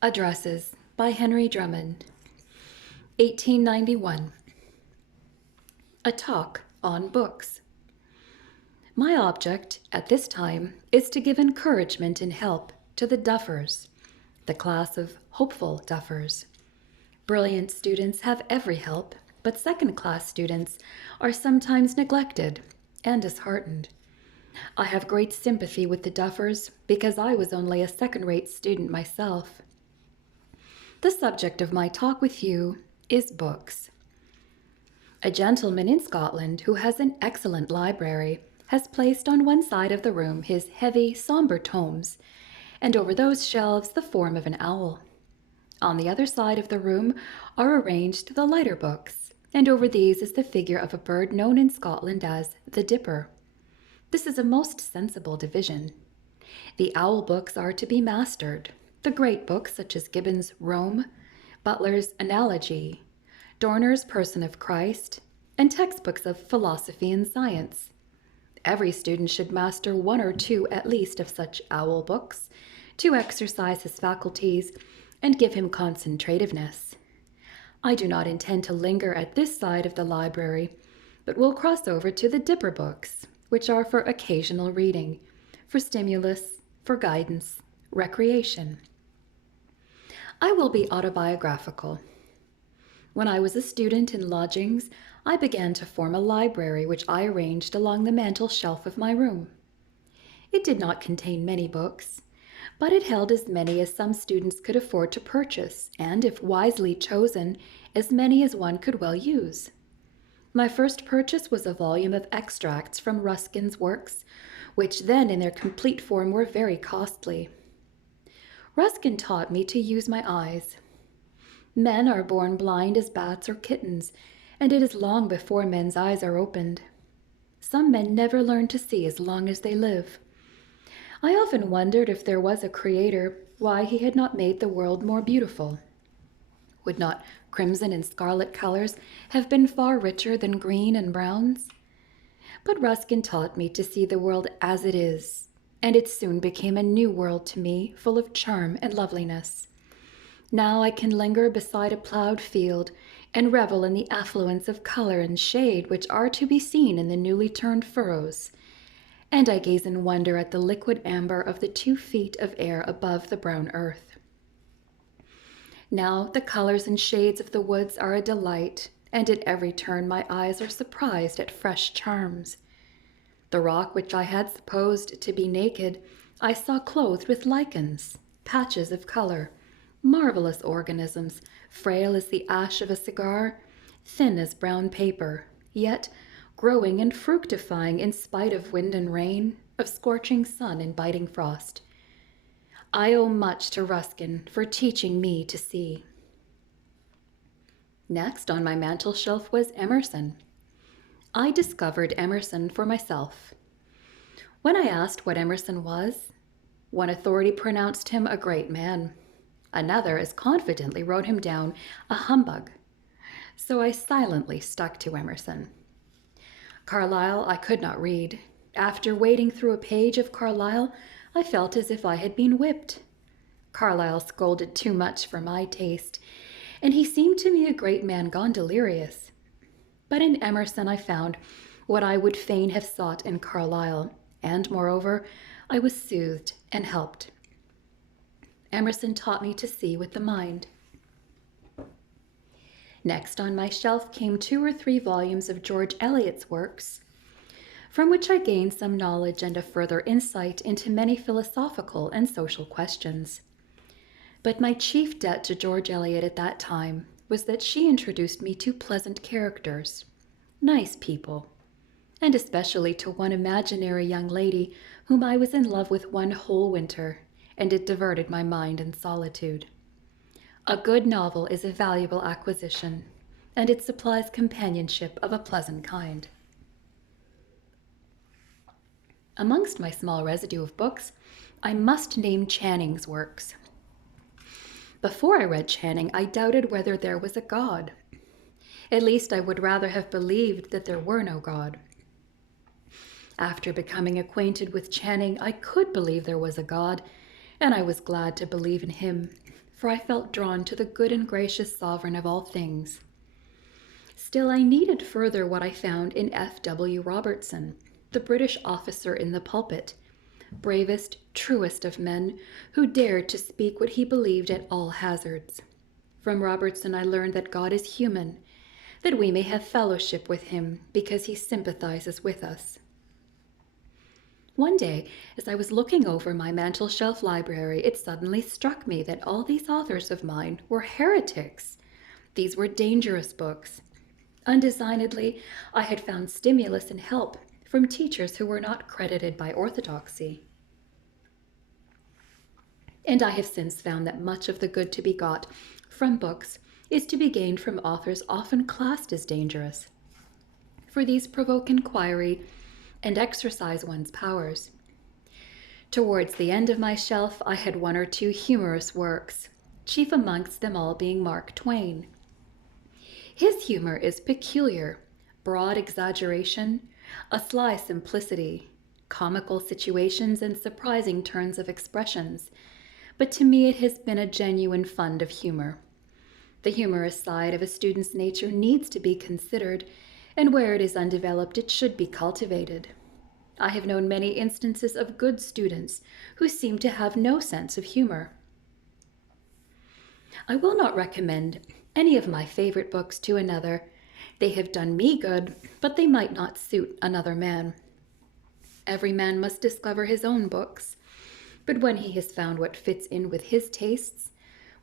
Addresses by Henry Drummond, 1891. A talk on books. My object at this time is to give encouragement and help to the duffers, the class of hopeful duffers. Brilliant students have every help, but second-class students are sometimes neglected and disheartened. I have great sympathy with the duffers because I was only a second-rate student myself. The subject of my talk with you is books. A gentleman in Scotland who has an excellent library has placed on one side of the room his heavy, somber tomes, and over those shelves the form of an owl. On the other side of the room are arranged the lighter books, and over these is the figure of a bird known in Scotland as the Dipper. This is a most sensible division. The owl books are to be mastered. The great books such as Gibbon's Rome, Butler's Analogy, Dorner's Person of Christ, and textbooks of philosophy and science. Every student should master one or two at least of such owl books to exercise his faculties and give him concentrativeness. I do not intend to linger at this side of the library, but will cross over to the Dipper books, which are for occasional reading, for stimulus, for guidance, recreation. I will be autobiographical. When I was a student in lodgings, I began to form a library which I arranged along the mantel shelf of my room. It did not contain many books, but it held as many as some students could afford to purchase, and, if wisely chosen, as many as one could well use. My first purchase was a volume of extracts from Ruskin's works, which then in their complete form were very costly. Ruskin taught me to use my eyes. Men are born blind as bats or kittens, and it is long before men's eyes are opened. Some men never learn to see as long as they live. I often wondered if there was a Creator, why he had not made the world more beautiful. Would not crimson and scarlet colors have been far richer than green and browns? But Ruskin taught me to see the world as it is, and it soon became a new world to me, full of charm and loveliness. Now I can linger beside a plowed field and revel in the affluence of color and shade which are to be seen in the newly turned furrows, and I gaze in wonder at the liquid amber of the 2 feet of air above the brown earth. Now the colors and shades of the woods are a delight, and at every turn my eyes are surprised at fresh charms. The rock which I had supposed to be naked, I saw clothed with lichens, patches of color, marvelous organisms, frail as the ash of a cigar, thin as brown paper, yet growing and fructifying in spite of wind and rain, of scorching sun and biting frost. I owe much to Ruskin for teaching me to see. Next on my mantel shelf was Emerson. I discovered Emerson for myself. When I asked what Emerson was, one authority pronounced him a great man. Another as confidently wrote him down a humbug. So I silently stuck to Emerson. Carlyle I could not read. After wading through a page of Carlyle, I felt as if I had been whipped. Carlyle scolded too much for my taste, and he seemed to me a great man gone delirious. But in Emerson I found what I would fain have sought in Carlyle, and moreover, I was soothed and helped. Emerson taught me to see with the mind. Next on my shelf came 2 or 3 volumes of George Eliot's works, from which I gained some knowledge and a further insight into many philosophical and social questions. But my chief debt to George Eliot at that time was that she introduced me to pleasant characters, nice people, and especially to one imaginary young lady whom I was in love with one whole winter, and it diverted my mind in solitude. A good novel is a valuable acquisition, and it supplies companionship of a pleasant kind. Amongst my small residue of books, I must name Channing's works. Before I read Channing, I doubted whether there was a God. At least I would rather have believed that there were no God. After becoming acquainted with Channing, I could believe there was a God, and I was glad to believe in him, for I felt drawn to the good and gracious sovereign of all things. Still, I needed further what I found in F.W. Robertson, the British officer in the pulpit, bravest, truest of men, who dared to speak what he believed at all hazards. From Robertson I learned that God is human, that we may have fellowship with him because he sympathizes with us. One day, as I was looking over my mantel-shelf library, it suddenly struck me that all these authors of mine were heretics. These were dangerous books. Undesignedly, I had found stimulus and help from teachers who were not credited by orthodoxy. And I have since found that much of the good to be got from books is to be gained from authors often classed as dangerous. For these provoke inquiry and exercise one's powers. Towards the end of my shelf, I had one or two humorous works, chief amongst them all being Mark Twain. His humor is peculiar, broad exaggeration, a sly simplicity, comical situations, and surprising turns of expressions. But to me it has been a genuine fund of humor. The humorous side of a student's nature needs to be considered, and where it is undeveloped, it should be cultivated. I have known many instances of good students who seem to have no sense of humor. I will not recommend any of my favorite books to another. They have done me good, but they might not suit another man. Every man must discover his own books, but when he has found what fits in with his tastes,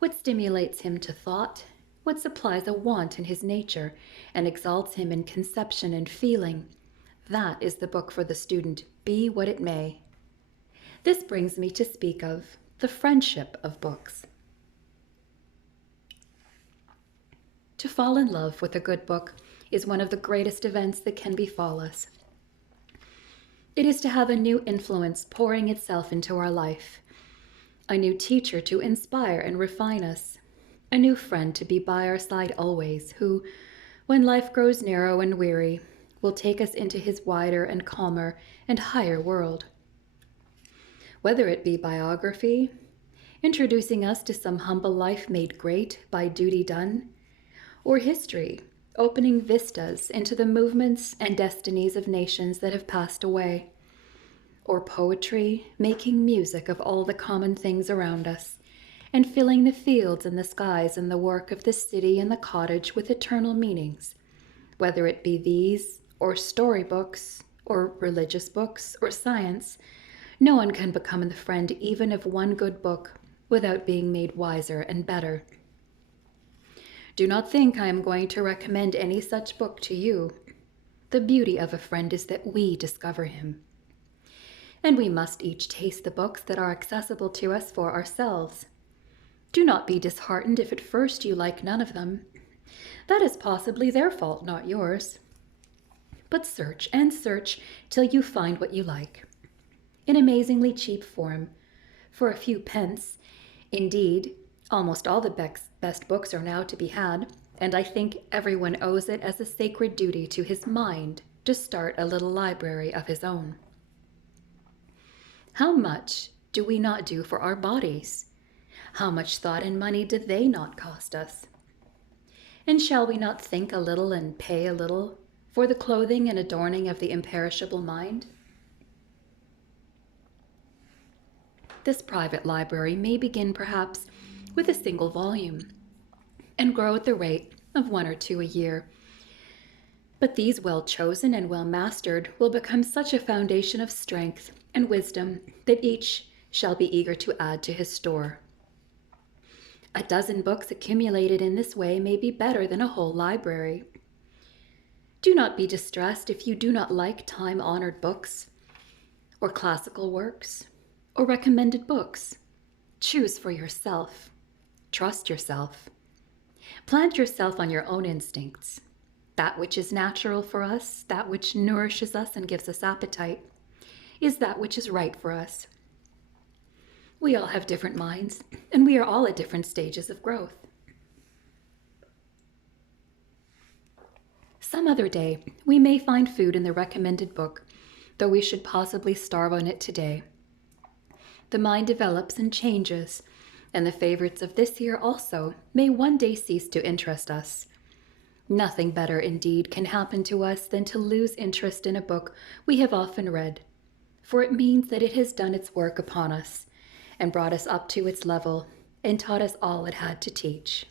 what stimulates him to thought, what supplies a want in his nature and exalts him in conception and feeling, that is the book for the student, be what it may. This brings me to speak of the friendship of books. To fall in love with a good book is one of the greatest events that can befall us. It is to have a new influence pouring itself into our life, a new teacher to inspire and refine us, a new friend to be by our side always, who, when life grows narrow and weary, will take us into his wider and calmer and higher world. Whether it be biography, introducing us to some humble life made great by duty done, or history, opening vistas into the movements and destinies of nations that have passed away, or poetry, making music of all the common things around us, and filling the fields and the skies and the work of the city and the cottage with eternal meanings, whether it be these, or storybooks, or religious books, or science, no one can become the friend even of one good book without being made wiser and better. Do not think I am going to recommend any such book to you. The beauty of a friend is that we discover him. And we must each taste the books that are accessible to us for ourselves. Do not be disheartened if at first you like none of them. That is possibly their fault, not yours. But search and search till you find what you like. In amazingly cheap form, for a few pence. Indeed, almost all the best books are now to be had, and I think everyone owes it as a sacred duty to his mind to start a little library of his own. How much do we not do for our bodies? How much thought and money do they not cost us? And shall we not think a little and pay a little for the clothing and adorning of the imperishable mind? This private library may begin perhaps with a single volume and grow at the rate of 1 or 2 a year. But these well chosen and well mastered will become such a foundation of strength and wisdom that each shall be eager to add to his store. A dozen books accumulated in this way may be better than a whole library. Do not be distressed if you do not like time-honored books, or classical works, or recommended books. Choose for yourself. Trust yourself. Plant yourself on your own instincts. That which is natural for us, that which nourishes us and gives us appetite, is that which is right for us. We all have different minds, and we are all at different stages of growth. Some other day, we may find food in the recommended book, though we should possibly starve on it today. The mind develops and changes, and the favorites of this year also may one day cease to interest us. Nothing better indeed can happen to us than to lose interest in a book we have often read, for it means that it has done its work upon us and brought us up to its level and taught us all it had to teach.